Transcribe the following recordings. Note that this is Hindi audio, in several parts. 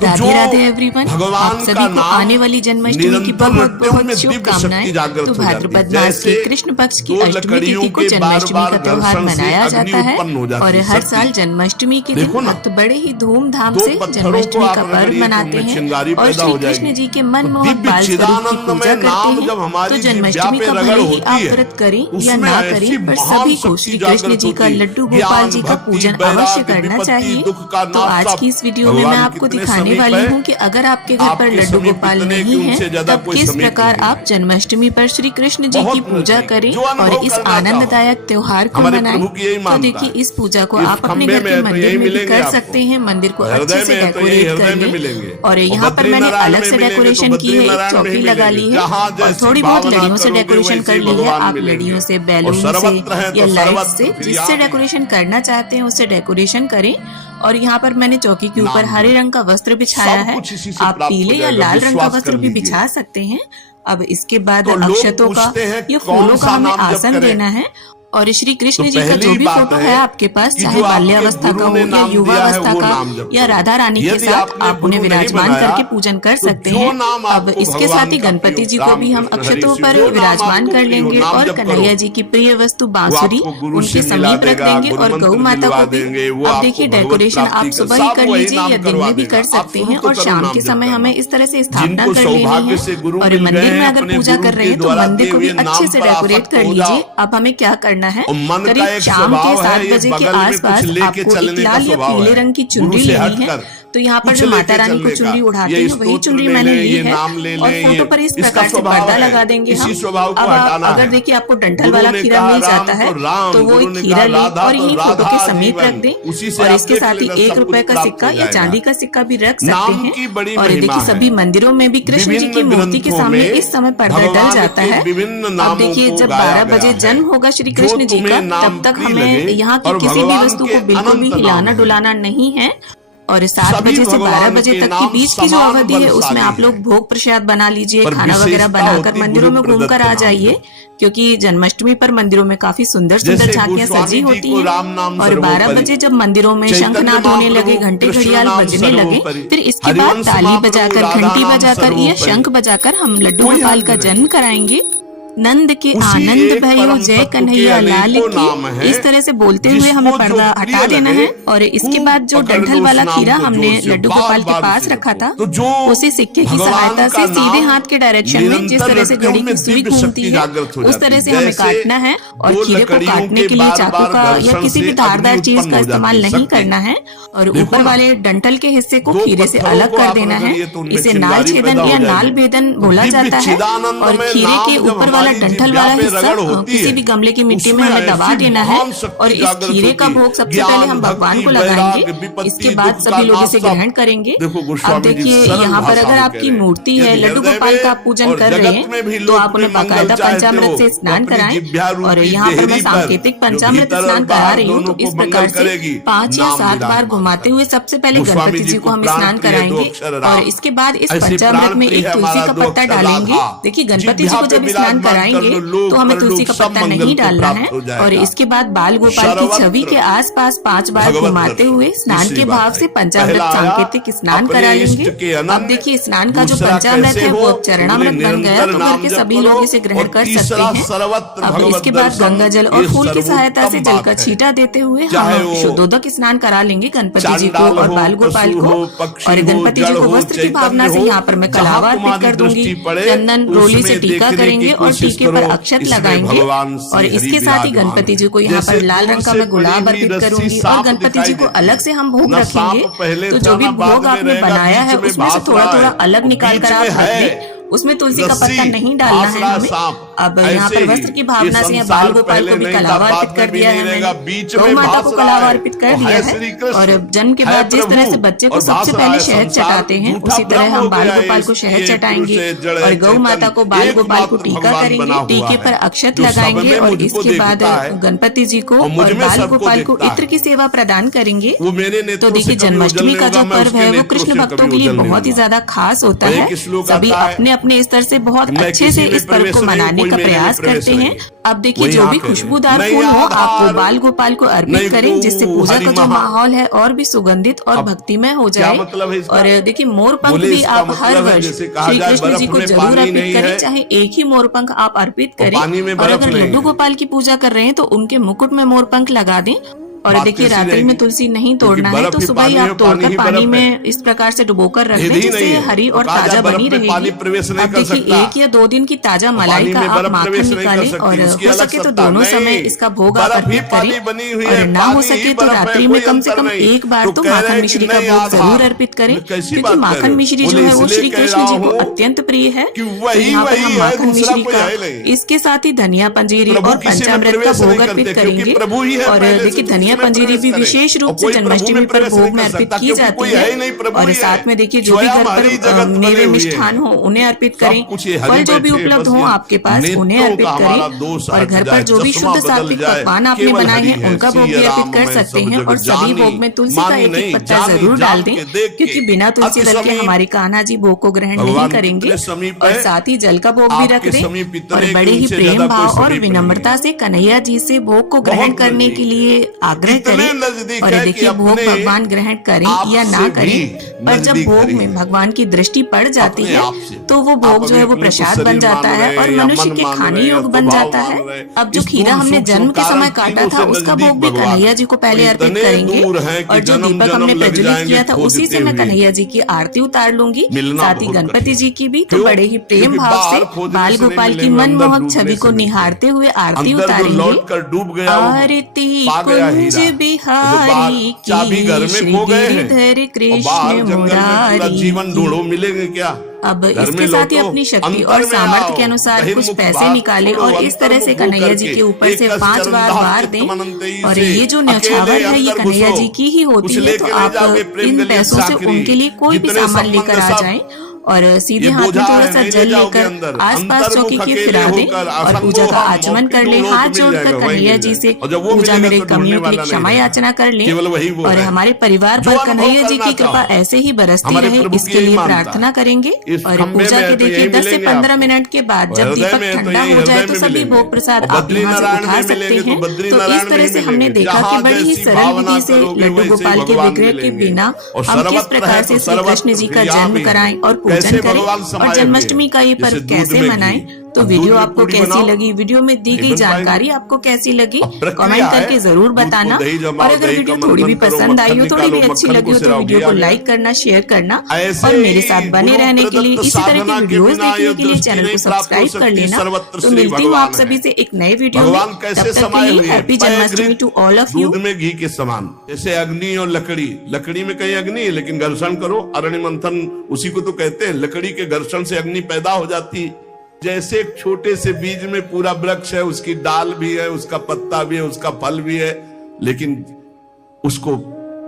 राधे राधे एवरीवन, आप सभी को आने वाली जन्माष्टमी की बहुत बहुत शुभकामनाएं। तो भाद्रपद मास के कृष्ण पक्ष की अष्टमी तिथि को जन्माष्टमी का त्योहार मनाया जाता है और हर साल जन्माष्टमी के दिन भक्त बड़े ही धूमधाम से जन्माष्टमी का पर्व मनाते हैं और श्री कृष्ण जी के मनमोहक बाल स्वरूप की पूजा करते हैं। तो जन्माष्टमी का भले ही आप व्रत करें या ना करें, पर सभी को श्री कृष्ण जी का लड्डू गोपाल जी का पूजन अवश्य करना चाहिए। तो आज की इस वीडियो में मैं आपको दिखाने वाली हूँ कि अगर आपके घर पर लड्डू गोपाल नहीं है तब किस प्रकार आप जन्माष्टमी पर श्री कृष्ण जी की पूजा करें और इस आनंददायक त्योहार को मनाएं। तो देखिए, इस पूजा को आप अपने घर के मंदिर में भी कर सकते हैं। मंदिर को अच्छे से डेकोरेट करिए और यहाँ पर मैंने अलग से डेकोरेशन की है, एक चौकी लगा ली है और थोड़ी बहुत लड़ियों से डेकोरेशन कर ली है। आप लड़ियों से, बैलून से या लाइट से, जिससे डेकोरेशन करना चाहते हैं उससे डेकोरेशन करें। और यहाँ पर मैंने चौकी के ऊपर हरे रंग का वस्त्र बिछाया है, आप पीले या लाल रंग का वस्त्र भी बिछा सकते हैं। अब इसके बाद अक्षतों का या फूलों का हमें आसन देना है और श्री कृष्ण जी का जो भी फोटो है आपके पास, चाहे बाल्यावस्था का हो या युवावस्था का या राधा रानी के साथ, आप उन्हें विराजमान करके पूजन कर सकते हैं। अब इसके साथ ही गणपति जी को भी हम अक्षतों पर विराजमान कर लेंगे और कन्हैया जी की प्रिय वस्तु बांसुरी उनके समीप रख देंगे और गौ माता को भी। अब देखिए, डेकोरेशन आप सुबह ही कर लीजिए या दिन में भी कर सकते हैं और शाम के समय हमें इस तरह से स्थापना कर लेनी है। और मंदिर में अगर पूजा कर रहे हैं तो मंदिर को भी अच्छे से डेकोरेट कर लीजिए। अब हमें क्या करना है, करीब शाम के 7 बजे के आसपास आपको एक लाल या पीले रंग की चुनरी लेनी है। तो यहाँ पर जो माता रानी को चुनरी उड़ाते हैं वही चुनरी मैंने ली है और फोटो पर इस प्रकार से पर्दा लगा देंगे हम। अब अगर देखिए आपको डंठल वाला खीरा मिल जाता है तो वो एक खीरा ले और यही फोटो के समीप रख दें और इसके साथ ही 1 रुपए का सिक्का या चांदी का सिक्का भी रख सकते हैं। और देखिए, सभी मंदिरों में भी कृष्ण जी की मूर्ति के सामने इस समय पर्दा डल जाता है। अब देखिए, जब 12 बजे जन्म होगा श्री कृष्ण जी का, तब तक हमें यहाँ की किसी भी वस्तु को बिल्कुल भी हिलाना डुलाना नहीं है। और 7 बजे से 12 बजे तक की बीच की जो अवधि है उसमें आप लोग भोग प्रसाद बना लीजिए, खाना वगैरह बनाकर मंदिरों में घूमकर आ जाइए, क्योंकि जन्माष्टमी पर मंदिरों में काफी सुंदर सुंदर झांकियां सजी होती हैं। और 12 बजे जब मंदिरों में शंखनाद होने लगे, घंटे घड़ियाल बजने लगे, फिर इसके बाद ताली बजाकर, घंटी बजाकर या शंख बजाकर हम लड्डू गोपाल का जन्म कराएंगे। नंद के आनंद भयो जय कन्हैया लाल की, इस तरह से बोलते हुए हमें पर्दा हटा देना है। और इसके बाद जो डंठल वाला खीरा हमने लड्डू गोपाल के पास रखा था, उसे सिक्के की सहायता से सीधे हाथ के डायरेक्शन में, जिस तरह से घड़ी की सुई घूमती है उस तरह से हमें काटना है। और खीरे को काटने के लिए चाकू का या किसी भी धारदार चीज का इस्तेमाल नहीं करना है और ऊपर वाले डंठल के हिस्से को खीरे से अलग कर देना है। इसे नाल छेदन या नाल भेदन बोला जाता है। और खीरे के ऊपर वाला डंठल वाला हिस्सा किसी भी गमले की मिट्टी में हमें दबा देना है और इस खीरे का भोग सबसे पहले हम भगवान को लगाएंगे। इसके बाद सभी लोग इसे ग्रहण करेंगे। अब देखिए, यहाँ पर अगर आपकी मूर्ति है, लड्डू गोपाल का पूजन कर रहे हैं, तो आप उन्हें बाकायदा पंचामृत से स्नान कराएं। और यहाँ पर मैं सांकेतिक पंचामृत स्नान करा रही हूँ। तो इस प्रकार से 5 या 7 बार घुमाते हुए सबसे पहले गणपति जी को हम स्नान कराएंगे और इसके बाद इस पंचामृत में एक तुलसी का पत्ता डालेंगे। देखिए, गणपति जी को जब स्नान कराएंगे तो हमें तुलसी का पत्ता नहीं डालना है। और इसके बाद बाल गोपाल की छवि के आसपास 5 बार घुमाते हुए स्नान के भाव से पंचामृत सांकेतिक स्नान कराएंगे। अब देखिए, स्नान का जो पंचामृत है वो अब चरणामृत बन गया, तो घर के सभी लोग इसे ग्रहण कर सकते हैं। अब इसके बाद गंगा जल और फूल की सहायता से जल का छींटा देते हुए हम शुद्धोदक स्नान करा लेंगे गणपति जी को और बाल गोपाल को। और गणपति जी को वस्त्र की भावना से यहाँ पर मैं कलावा अर्पित कर दूंगी। चंदन रोली से टीका करेंगे और टीके पर अक्षत लगाएंगे। और इसके साथ ही गणपति जी को यहाँ पर लाल रंग का मैं गुलाब अर्पित करूंगी और गणपति जी को अलग से हम भोग रखेंगे। तो जो भी भोग आपने बनाया है उसमें से थोड़ा थोड़ा अलग निकाल कर आप रख दें, उसमें तुलसी का पत्ता नहीं डालना है हमें। अब यहाँ पर वस्त्र की भावना से बाल गोपाल को भी कलावा अर्पित कर दिया है मैंने, गौ माता को कलावा अर्पित कर दिया है। और जन्म के बाद जिस तरह से बच्चे को सबसे पहले शहद चटाते हैं, उसी तरह हम बाल गोपाल को शहद चटाएंगे और गौ माता को बाल गोपाल को टीका करेंगे, टीके पर अक्षत लगाएंगे और इसके बाद गणपति जी को और बाल गोपाल को इत्र की सेवा प्रदान करेंगे। तो देखिए, जन्माष्टमी का जो पर्व है वो कृष्ण भक्तों के लिए बहुत ही ज्यादा खास होता है। सभी अपने अपने स्तर से बहुत अच्छे से इस पर्व को मनाने का प्रयास करते हैं। अब देखिए, जो भी खुशबूदार फूल हो आप वो बाल गोपाल को अर्पित करें, जिससे पूजा का जो माहौल है और भी सुगंधित और भक्तिमय हो जाए। और देखिए, मोर पंख भी आप हर वर्ष श्री कृष्ण जी को जरूर अर्पित करें, चाहे एक ही मोर पंख आप अर्पित करें। और अगर लड्डू गोपाल की पूजा कर रहे हैं तो उनके मुकुट में मोर पंख लगा दें। और देखिए, रात्रि में तुलसी नहीं तोड़ना है, तो सुबह ही आप तोड़कर पानी में इस प्रकार से डुबोकर रख दें, जिससे हरी और ताजा बनी रहेगी। अब देखिए, 1 या 2 दिन की ताजा मलाई का आप माखन निकालें और हो सके तो दोनों समय इसका भोग आप अर्पित करें। और ना हो सके तो रात्रि में कम से कम एक बार तो माखन मिश्री का भोग जरूर अर्पित करें, क्योंकि माखन मिश्री जो है वो श्री कृष्ण जी को अत्यंत प्रिय है। यहाँ पर हम माखन मिश्री का, इसके साथ ही धनिया पंजीरी और पंचामृत का भोग अर्पित करेंगे। और देखिए, धनिया पंजीरी भी विशेष रूप से जन्माष्टमी पर भोग में अर्पित की जाती है। और साथ में देखिए, जो भी घर पर मेवे मिष्ठान हो उन्हें अर्पित करें, फल जो भी उपलब्ध हो आपके पास उन्हें अर्पित करें। और घर पर जो भी शुद्ध सात्विक पकवान आपने बनाए हैं उनका भोग भी अर्पित कर सकते हैं। और सभी भोग में तुलसी का एक पत्ता जरूर डाल दें, क्योंकि बिना तुलसी दल के हमारे कान्हा जी भोग को ग्रहण नहीं करेंगे। और साथ ही जल का भोग भी रख दें और बड़े ही प्रेम भाव और विनम्रता से कन्हैया जी से भोग को ग्रहण करने के लिए आग्रह करें। और देखिए, भोग भगवान ग्रहण करें या ना करें, पर जब भोग में भगवान की दृष्टि पड़ जाती है तो वो भोग जो है वो प्रसाद बन जाता है और मनुष्य के खाने योग्य बन जाता है। अब जो खीरा हमने जन्म के समय काटा था उसका भोग भी कन्हैया जी को पहले अर्पित करेंगे। और जो दीपक हमने प्रज्वलित किया था उसी से मैं कन्हैया जी की आरती उतार लूंगी, साथ ही गणपति जी की भी। तो बड़े ही प्रेम भाव से बाल गोपाल की मनमोहक छवि को निहारते हुए आरती उतारेंगे। आरती कुंज बिहारी चाबी घर में खो गए श्री कृष्ण मुरारी। जीवन ढूंढो, मिलेंगे क्या? अब इसके साथ ही अपनी शक्ति और सामर्थ्य के अनुसार कुछ पैसे निकालें और इस तरह से कन्हैया जी के ऊपर से 5 बार वार दें। और ये जो न्यौछावर है ये कन्हैया जी की ही होती है, तो आप इन पैसों से उनके लिए कोई भी सामान लेकर आ जाएं और सीधे हाथ में थोड़ा सा जल लेकर आसपास चौकी की फिरा दें और पूजा का आचमन कर लें। हाथ जोड़कर कन्हैया जी से पूजा मेरे कमियों के लिए क्षमा याचना कर लें। और हमारे परिवार पर कन्हैया जी की कृपा ऐसे ही बरसती रहे, इसके लिए प्रार्थना करेंगे। और पूजा के देखिए 10 से 15 मिनट के बाद जब दीपक ठंडा हो जाए तो सभी भोग प्रसाद आप यहाँ से उठा सकते हैं। तो इस तरह से हमने देखा कि बड़ी ही सरल विधि से लड्डू गोपाल के विग्रह के बिना हम किस प्रकार से श्री कृष्ण जी का जन्म कराएं और पूजन करें और जन्माष्टमी का ये पर्व कैसे मनाएं। तो वीडियो आपको कैसी लगी, वीडियो में दी गई जानकारी आपको कैसी लगी, कमेंट करके जरूर बताना। और अगर वीडियो थोड़ी भी पसंद आई हो, थोड़ी भी अच्छी लगी हो, तो वीडियो को लाइक करना, शेयर करना और मेरे साथ बने रहने के लिए, इसी तरह की वीडियोस देखने के लिए चैनल को सब्सक्राइब कर लेना। तो मिलती हूँ आप सभी से एक नए वीडियो में, तब तक के लिए happy Janmashtami to all of you. दूध में घी के समान, जैसे अग्नि और लकड़ी, लकड़ी में कहीं अग्नि है लेकिन घर्षण करो, अरण्य मंथन उसी को तो कहते हैं, लकड़ी के घर्षण से अग्नि पैदा हो जाती। जैसे एक छोटे से बीज में पूरा वृक्ष है, उसकी डाल भी है, उसका पत्ता भी है, उसका फल भी है, लेकिन उसको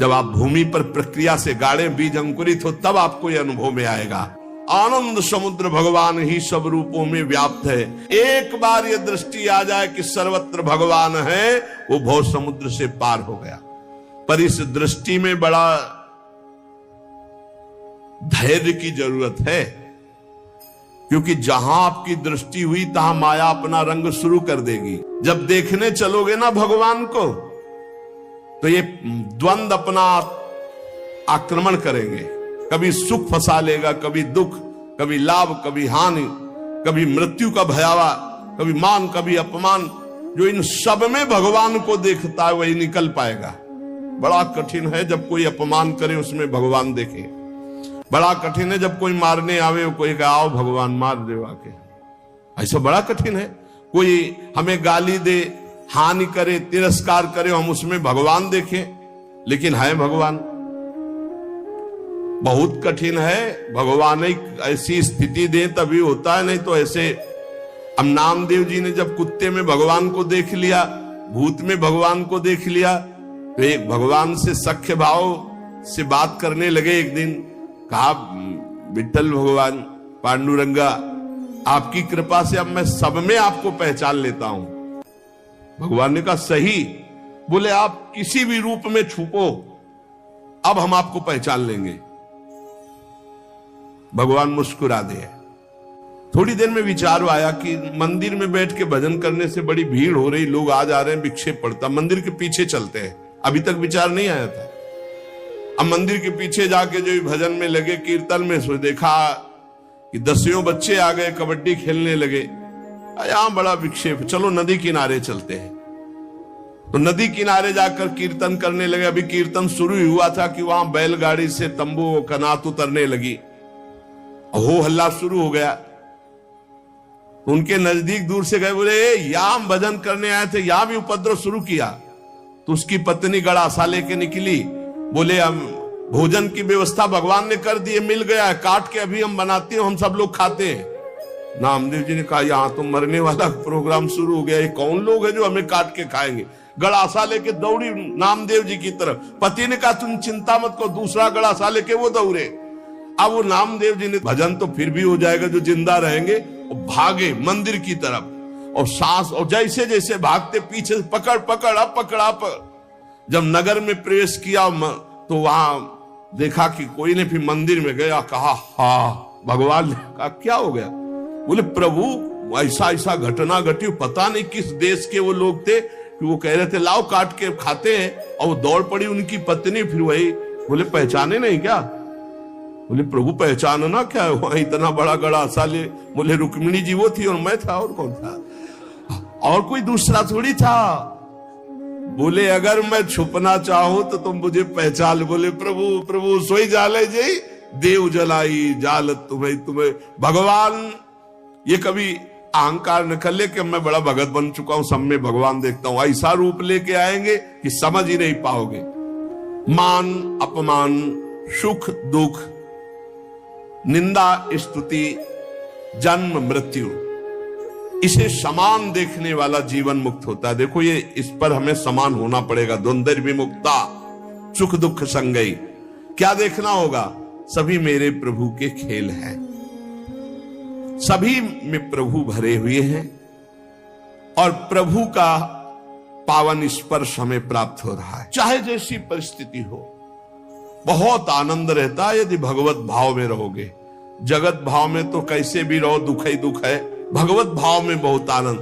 जब आप भूमि पर प्रक्रिया से गाड़े, बीज अंकुरित हो, तब आपको यह अनुभव में आएगा। आनंद समुद्र भगवान ही सब रूपों में व्याप्त है। एक बार यह दृष्टि आ जाए कि सर्वत्र भगवान है, वो भव समुद्र से पार हो गया। पर इस दृष्टि में बड़ा धैर्य की जरूरत है, क्योंकि जहां आपकी दृष्टि हुई तहां माया अपना रंग शुरू कर देगी। जब देखने चलोगे ना भगवान को, तो ये द्वंद अपना आक्रमण करेंगे। कभी सुख फंसा लेगा, कभी दुख, कभी लाभ, कभी हानि, कभी मृत्यु का भयावा, कभी मान, कभी अपमान। जो इन सब में भगवान को देखता है वही निकल पाएगा। बड़ा कठिन है जब कोई अपमान करे उसमें भगवान देखे। बड़ा कठिन है जब कोई मारने आवे, कोई कहे आओ भगवान मार दे आके, ऐसा बड़ा कठिन है। कोई हमें गाली दे, हानि करे, तिरस्कार करे, हम उसमें भगवान देखें, लेकिन है भगवान। बहुत कठिन है। भगवान एक ऐसी स्थिति दे तभी होता है, नहीं तो ऐसे। अब नामदेव जी ने जब कुत्ते में भगवान को देख लिया, भूत में भगवान को देख लिया, तो एक भगवान से सख्य भाव से बात करने लगे। एक दिन कहा, विठ्ठल भगवान, पांडुरंगा, आपकी कृपा से अब मैं सब में आपको पहचान लेता हूं। भगवान ने कहा सही। बोले आप किसी भी रूप में छुपो, अब हम आपको पहचान लेंगे। भगवान मुस्कुरा दिए। थोड़ी देर में विचार आया कि मंदिर में बैठ के भजन करने से बड़ी भीड़ हो रही, लोग आ जा रहे हैं, विक्षेप पड़ता, मंदिर के पीछे चलते हैं। अभी तक विचार नहीं आया था। अब मंदिर के पीछे जाके जो भजन में लगे, कीर्तन में, सो देखा कि 10 बच्चे आ गए, कबड्डी खेलने लगे। यहां बड़ा विक्षेप, चलो नदी किनारे चलते हैं। तो नदी किनारे जाकर कीर्तन करने लगे। अभी कीर्तन शुरू ही हुआ था कि वहां बैलगाड़ी से तंबू कनात उतरने लगी, हो हल्ला शुरू हो गया। तो उनके नजदीक दूर से गए, बोले यहां हम भजन करने आए थे, यहां भी उपद्रव शुरू किया। तो उसकी पत्नी गड़ासा लेके निकली, बोले हम भोजन की व्यवस्था भगवान ने कर दी है, मिल गया है, काट के अभी हम बनाते हैं, हम सब लोग खाते हैं। नामदेव जी ने कहा यहां तो मरने वाला प्रोग्राम शुरू हो गया, ये कौन लोग है जो हमें काट के खाएंगे। गड़ासा लेके दौड़ी नामदेव जी की तरफ। पति ने कहा तुम चिंता मत करो, दूसरा गड़ासा लेके वो दौड़े। अब वो नामदेव जी ने भजन तो फिर भी हो जाएगा जो जिंदा रहेंगे, और भागे मंदिर की तरफ। और सांस, और जैसे जैसे भागते पीछे पकड़ पकड़ अब पकड़ा पर। जब नगर में प्रवेश किया तो वहां देखा कि कोई ने, फिर मंदिर में गया, कहा हाँ भगवान ने कहा क्या हो गया। बोले प्रभु ऐसा ऐसा घटना घटी, पता नहीं किस देश के वो लोग थे कि वो कह रहे थे लाओ काट के खाते हैं, और वो दौड़ पड़ी उनकी पत्नी। फिर वही बोले पहचाने नहीं क्या। बोले प्रभु पहचानना क्या है, वहां इतना बड़ा गड़ासा ले। बोले रुक्मिणी जी वो थी और मैं था, और कौन था, और कोई दूसरा थोड़ी था। बोले अगर मैं छुपना चाहूं तो तुम मुझे पहचान। बोले प्रभु प्रभु सोई जाले जी देव जलाई जालत तुम्हें। भगवान ये कभी अहंकार न कर ले कि मैं बड़ा भगत बन चुका हूं, सब में भगवान देखता हूं। ऐसा रूप लेके आएंगे कि समझ ही नहीं पाओगे। मान अपमान, सुख दुख, निंदा स्तुति, जन्म मृत्यु, इसे समान देखने वाला जीवन मुक्त होता है। देखो ये, इस पर हमें समान होना पड़ेगा। द्वंद्व विमुक्ता, सुख दुख संगई। क्या देखना होगा, सभी मेरे प्रभु के खेल हैं, सभी में प्रभु भरे हुए हैं, और प्रभु का पावन स्पर्श हमें प्राप्त हो रहा है। चाहे जैसी परिस्थिति हो, बहुत आनंद रहता है यदि भगवत भाव में रहोगे। जगत भाव में तो कैसे भी रहो दुख ही दुख है, भगवत भाव में बहुत आनंद।